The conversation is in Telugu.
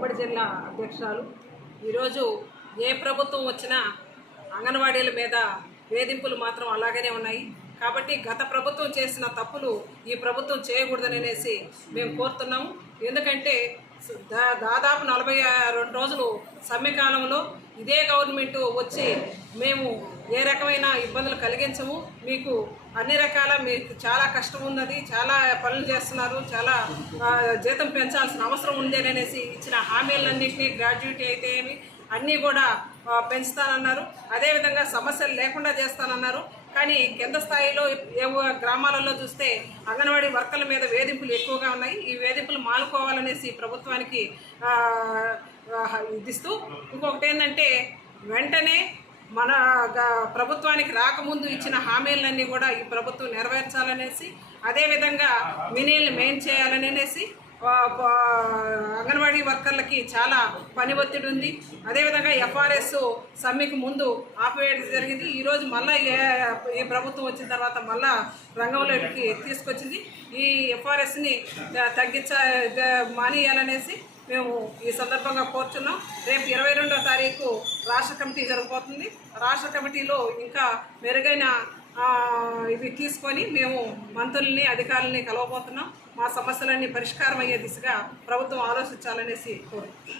ఉమ్మడి జిల్లా అధ్యక్షురాలు. ఈరోజు ఏ ప్రభుత్వం వచ్చినా అంగన్వాడీల మీద వేధింపులు మాత్రం అలాగనే ఉన్నాయి. కాబట్టి గత ప్రభుత్వం చేసిన తప్పులు ఈ ప్రభుత్వం చేయకూడదనేసి మేము కోరుతున్నాము. ఎందుకంటే దాదాపు 42 రోజులు సమ్మెకాలంలో ఇదే గవర్నమెంట్ వచ్చి మేము ఏ రకమైన ఇబ్బందులు కలిగించము, మీకు అన్ని రకాల మీకు చాలా కష్టం ఉన్నది, చాలా పనులు చేస్తున్నారు, చాలా జీతం పెంచాల్సిన అవసరం ఉంది అనేసి ఇచ్చిన హామీలన్నింటినీ గ్రాడ్యుయేటీ అయితే ఏమి అన్నీ కూడా పెంచుతానన్నారు. అదేవిధంగా సమస్యలు లేకుండా చేస్తానన్నారు. కానీ కింద స్థాయిలో గ్రామాలలో చూస్తే అంగన్వాడీ వర్కర్ల మీద వేధింపులు ఎక్కువగా ఉన్నాయి. ఈ వేధింపులు మానుకోవాలనేసి ప్రభుత్వానికి ఇదిస్తూ, ఇంకొకటి ఏంటంటే వెంటనే మన ప్రభుత్వానికి రాకముందు ఇచ్చిన హామీలన్నీ కూడా ఈ ప్రభుత్వం నెరవేర్చాలనేసి, అదేవిధంగా మినీలు మెయిన్ చేయాలనేసి, అంగన్వాడీ వర్కర్లకి చాలా పని ఒత్తిడి ఉంది. అదేవిధంగా ఎఫ్ఆర్ఎస్ సమ్మెకు ముందు ఆపివేయడం జరిగింది. ఈరోజు మళ్ళీ ఈ ప్రభుత్వం వచ్చిన తర్వాత మళ్ళా రంగంలోకి తీసుకొచ్చింది. ఈ ఎఫ్ఆర్ఎస్ని మానేయాలనేసి మేము ఈ సందర్భంగా కోరుచున్నాం. రేపు 22వ తారీఖు రాష్ట్ర కమిటీ జరగబోతుంది. రాష్ట్ర కమిటీలో ఇంకా మెరుగైన ఇవి తీసుకొని మేము మంత్రుల్ని అధికారులని కలవబోతున్నాం. మా సమస్యలన్నీ పరిష్కారం అయ్యే దిశగా ప్రభుత్వం ఆలోచించాలనేసి కోరుతున్నాం.